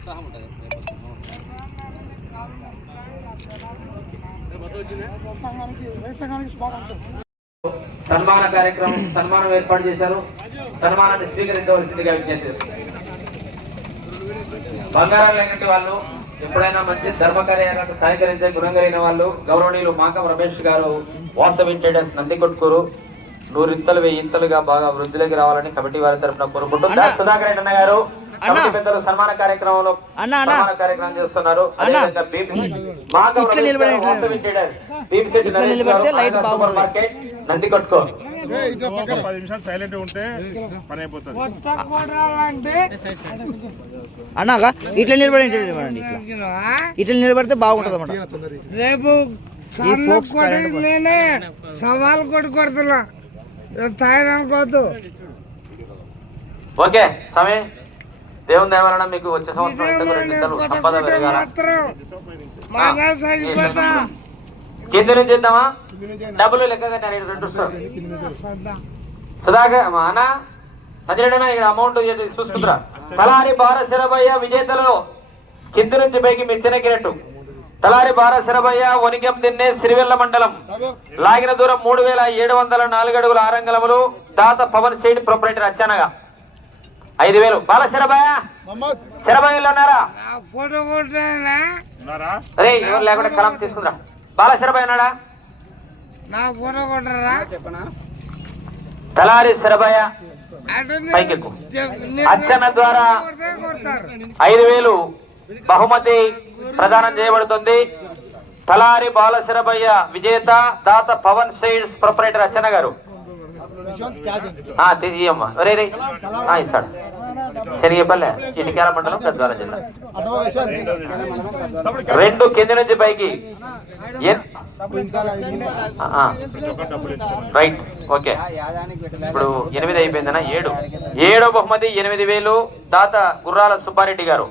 ఉత్సాహం ఉంటుంది. సన్మాన కార్యక్రమం సన్మానం ఏర్పాటు చేశారు. సన్మానాన్ని స్వీకరించవలసిందిగా విజ్ఞప్తి బంగారం లేనటువంటి వాళ్ళు ఎప్పుడైనా మంచి ధర్మ కార్యాలకు సహకరించే గుణం కలిగిన వాళ్ళు గౌరవనీయులు మాకం రమేష్ గారు వాసవి ట్రేడర్స్ నందికొట్కూరు. నూరింతలు వెయ్యింతలుగా బాగా వృద్ధిలోకి రావాలని కమిటీ వారి తరఫున కోరుకుంటూ. సుధాకర్ గారు అన్న. కమిటీ పెద్దలు సన్మాన కార్యక్రమంలో అన్న, అన్న. సన్మాన కార్యక్రమం చేస్తున్నారు. అన్న. అదేవిధంగా భీమ్- మాకం ఇట్లా నిలబడి, ఇట్లా నిలబడితే లైట్ బాగుంటుంది. పది నిమిషాలు సైలెంట్ ఉంటే పని అయిపోతుంది. అన్నాక ఇట్లా నిలబడి ఇట్లా నిలబడండి ఇట్లా. ఇట్లా నిలబడితే బాగుంటుంది అన్నమాట. రేపు నేనే సవాల్ కొట్టి కొడుతున్నా. తాగనుకోవద్దు ఓకే స్వామి దేవుని దేవాలన మీకు వచ్చే సంవత్సరం సంపద పెరగాల. కింద నుంచి ఇద్దామా డబ్బులు లెక్క కట్టారు రెండు. సుధాకర్ మా అన్న సంజయ్ అన్న ఇక్కడ అమౌంట్ చూసుకుంటారా. తలారి బార శరభయ్య విజేతలు కింది నుంచి పైకి మెచ్చిన కిరట్టు తలారి బార శరభయ్య వనిగం దిన్నే సిరివెల్ల మండలం. లాగిన దూరం మూడు వేల ఏడు వందల నాలుగు అడుగుల ఆరంగలములు దాత పవన్ సైడ్ ప్రొపరేటర్ అచ్చానగా. ఐదు వేలు. బాల శరభయ్య? శరభయ్యలో ఉన్నారా? నా ఫోటో కొట్టానా? ఉన్నారా? అరే ఎవరు లేకుండా కలం తీసుకుందా బాల శరభయ్య ఉన్నాడా? నా ఫోటో కొట్టరా? తలారి నేను అర్చన ద్వారా ఐదు వేలు బహుమతి ప్రదానం చేయబడుతుంది. తలారి బాలశరభయ్య విజేత దాత పవన్ సైడ్స్ ప్రొపరేటర్ అచ్చన్న గారు. తీయమ్మా రే ఇస్తాడు. శనిగపల్లె చిటికాల మండలం పెద్దవాళ్ళ జిల్లా. రెండు కింది నుంచి పైకి. Right okay. ఇప్పుడు ఎనిమిది అయిపోయిందనా ఏడు. ఏడో బహుమతి ఎనిమిది వేలు. దాత గుర్రాల సుబ్బారెడ్డి గారు.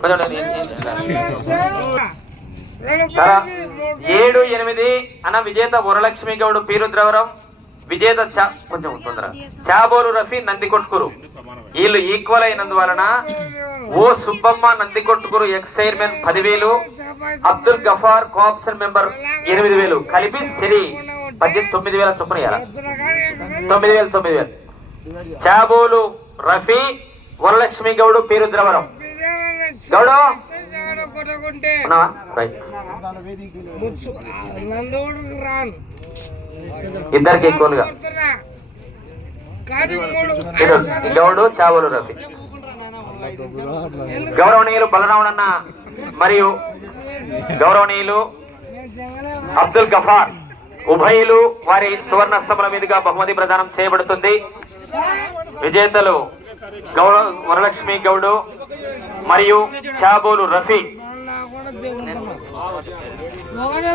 కొంచెం ఏడు ఎనిమిది అన్న విజేత వరలక్ష్మి గౌడ్ పీరుద్రవరం విజేత కొంచెం తొందర చాబోలు రఫీ నంది కొట్టుకురు వీళ్ళు ఈక్వల్ అయినందువలన ఓ సుబ్బమ్మ నంది కొట్టుకురు ఎక్స్ చైర్మన్ పదివేలు అబ్దుల్ గఫార్ కోఆప్షన్ మెంబర్ ఎనిమిది వేలు కలిపి సిరి పద్దెనిమిది తొమ్మిది వేల చొప్పున తొమ్మిది వేలు తొమ్మిది వేలు చాబోలు రఫీ వరలక్ష్మి గౌడు పీరుద్రవరం. గౌడు కొట్టుకుంటే నందోడు రాను. ఇద్దరికి ఈక్వల్గా. కొడుతున్నా. కానీ మూడు ఇటు గౌడు చావులు రవి. గౌరవనీయులు బలరామణన్న మరియు గౌరవనీయులు అబ్దుల్ గఫార్. ఉభయులు వారి సువర్ణస్తముల మీదుగా బహుమతి ప్రదానం చేయబడుతుంది. విజేతలు గౌరవ వరలక్ష్మి గౌడు మరియు చాబోలు రఫీ. ఒకటే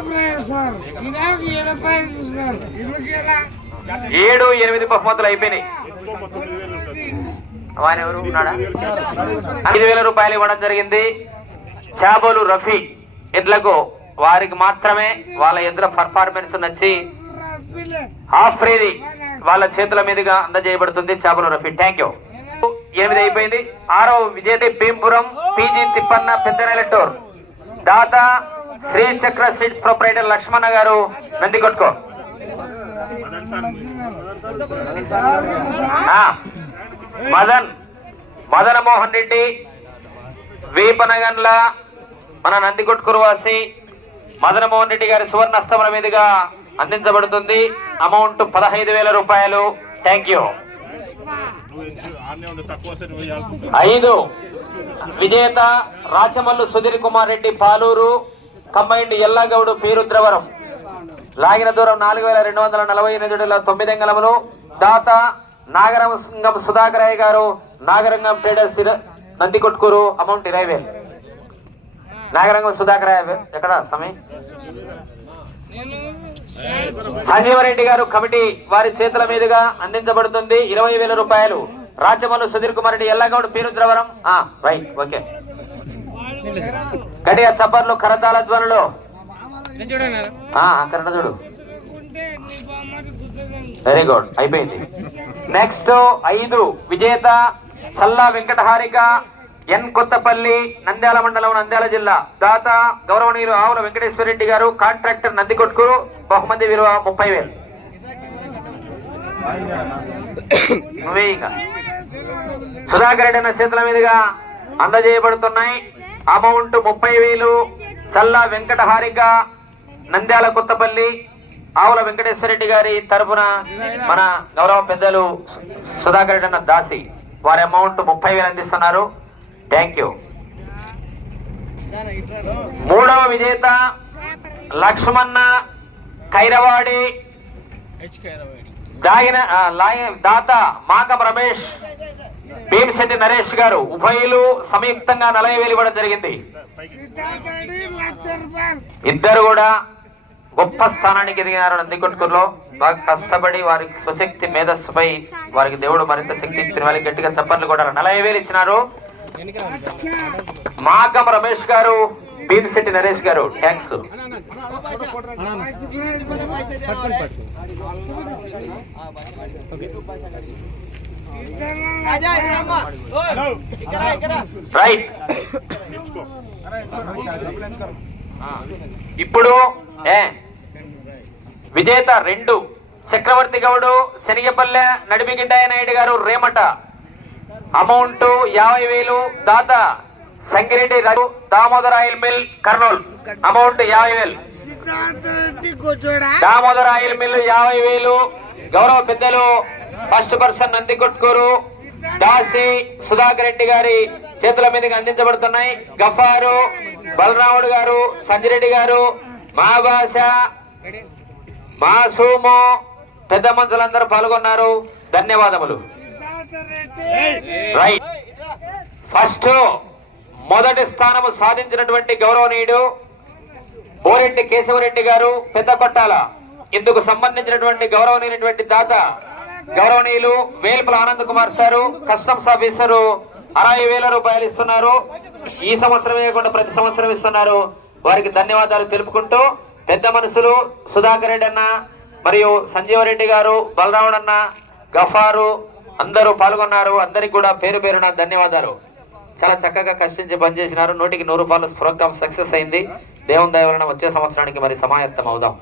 ఏడు ఎనిమిది బహుమతులు అయిపోయినాయి. ఎవరు? ఉన్నాడా? ఐదు వేల రూపాయలు ఇవ్వడం జరిగింది. చాబోలు రఫీ ఎడ్లకు వారికి మాత్రమే వాళ్ళ ఎదుర పర్ఫార్మెన్స్ నచ్చి హాఫ్ వాళ్ళ చేతుల మీదుగా అందజేయబడుతుంది చాబోలు రఫీ. థ్యాంక్ యూ ఎనిమిది అయిపోయింది. ఆరో విజేత భీంపురం పీజీ తిప్పన్న పెద్దనెలటూర్ దాత శ్రీ చక్ర సీడ్స్ ప్రొపరేటర్ లక్ష్మణ గారు నంది కొట్టుకో. మదన్ మదన మోహన్ రెడ్డి వీపనగన్ల మన నందికొట్కూరు వాసి మదన మోహన్ రెడ్డి గారి సువర్ణ అస్తముల మీదుగా అందించబడుతుంది. అమౌంట్ పదహైదు వేల రూపాయలు. Thank you. ఐదు. విజేత రాచమల్లు సుధీర్ కుమార్ రెడ్డి పాలూరు కంబైండ్ ఎల్లగౌడు పీరుద్రవరం. లాగిన దూరం నాలుగు వేల రెండు వందల నలభై ఎనిమిది అడుగుల తొమ్మిది అంగళములు దాత Nagarangam Sudhakarayya garu Nagarangam traders Nandikotkur amount ఇరవై వేలు. నాగరంగం సుధాకరయ్య ఎక్కడ సమయం సంజీవరెడ్డి గారు కమిటీ వారి చేతుల మీదుగా అందించబడుతుంది. ఇరవై వేల రూపాయలు. Rachamallu Sudhir Kumar Reddy Yellagoud Peerudravaram right okay. గడియ చప్పర్లు కరతాల ధ్వనులు. ఆ, చూడు. వెరీ గుడ్ అయిపోయింది. నెక్స్ట్ ఐదు విజేత చల్లా వెంకటహారిక. ఎన్ కొత్తపల్లి నంద్యాల మండలం నంద్యాల జిల్లా. దాత గౌరవనీయులు ఆవుల వెంకటేశ్వర రెడ్డి గారు కాంట్రాక్టర్ నందికొట్కూరు బహుమతి విలువ ముప్పై వేలు. నువ్వే సుధాకర్ రెడ్డి అన్న చేతుల మీదుగా అందజేయబడుతున్నాయి. అమౌంట్ ముప్పై వేలు. చల్లా వెంకటహారిక నంద్యాల కొత్తపల్లి ఆవుల వెంకటేశ్వర రెడ్డి గారి తరపున మన గౌరవ పెద్దలు సుధాకర్ రెడ్డి అన్న దాసి వారి అమౌంట్ ముప్పై వేలు అందిస్తున్నారు. థ్యాంక్ యూ మూడవ విజేత లక్ష్మణ కైరవాడి. దాగిన దాత మాకం రమేష్ భీమశెట్టి నరేష్ గారు ఉభయులు సంయుక్తంగా నలభై వేలు ఇవ్వడం జరిగింది. ఇద్దరు కూడా గొప్ప స్థానానికి ఎదిగినారు నందికొట్కూరులో బాగా కష్టపడి వారి స్వశక్తి మేధస్సుపై వారికి దేవుడు మరింత శక్తి ఇచ్చిన వాళ్ళకి గట్టిగా చప్పట్లు కూడా నలభై వేలు ఇచ్చినారు. మాకం రమేష్ గారు భీమశెట్టి నరేష్ గారు. థ్యాంక్స్ రైట్ ఇప్పుడు విజేత రెండు. చక్రవర్తి గౌడు శనిగపల్లె నడిమిగిడ్డాయ నాయుడు గారు రేమట. అమౌంట్ యాభై వేలు. దాత Sangireddy Raghu Damodar oil mill Kurnool. Amount యాభై వేలు. దామోదర్ ఆయిల్ మిల్ యాభై వేలు. గౌరవ పెద్దలు ఫస్ట్ పర్సన్ నందికొట్కూరు దాసి సుధాకర్ రెడ్డి గారి చేతుల మీదకి అందించబడుతున్నాయి. గఫారు బలరాముడు గారు సంజిరెడ్డి గారు మా భాష మా సోము పెద్ద మనుషులందరూ పాల్గొన్నారు. ధన్యవాదములు. రైట్. ఫస్ట్ మొదటి స్థానము సాధించినటువంటి గౌరవనీయుడు బోరెడ్డి కేశవరెడ్డి గారు పెద్ద కొట్టాల. ఇందుకు సంబంధించినటువంటి గౌరవనీయునటువంటి దాత గౌరవనీయులు Velpula Anand Kumar sir customs officer అరవై వేల రూపాయలు ఇస్తున్నారు. ఈ సంవత్సరం వేయకుండా ప్రతి సంవత్సరం ఇస్తున్నారు. వారికి ధన్యవాదాలు తెలుపుకుంటూ పెద్ద మనుషులు సుధాకర్ రెడ్డి అన్న మరియు సంజీవరెడ్డి గారు బలరాముడు అన్న గఫారు అందరూ పాల్గొన్నారు. అందరికి కూడా పేరు పేరున ధన్యవాదాలు. చాలా చక్కగా కష్టించి పనిచేసినారు. నూటికి నూరు రూపాయలు ప్రోగ్రామ్ సక్సెస్ అయింది. దేవుని దయ వలన వచ్చే సంవత్సరానికి మరి సమాయత్తం అవుదాం.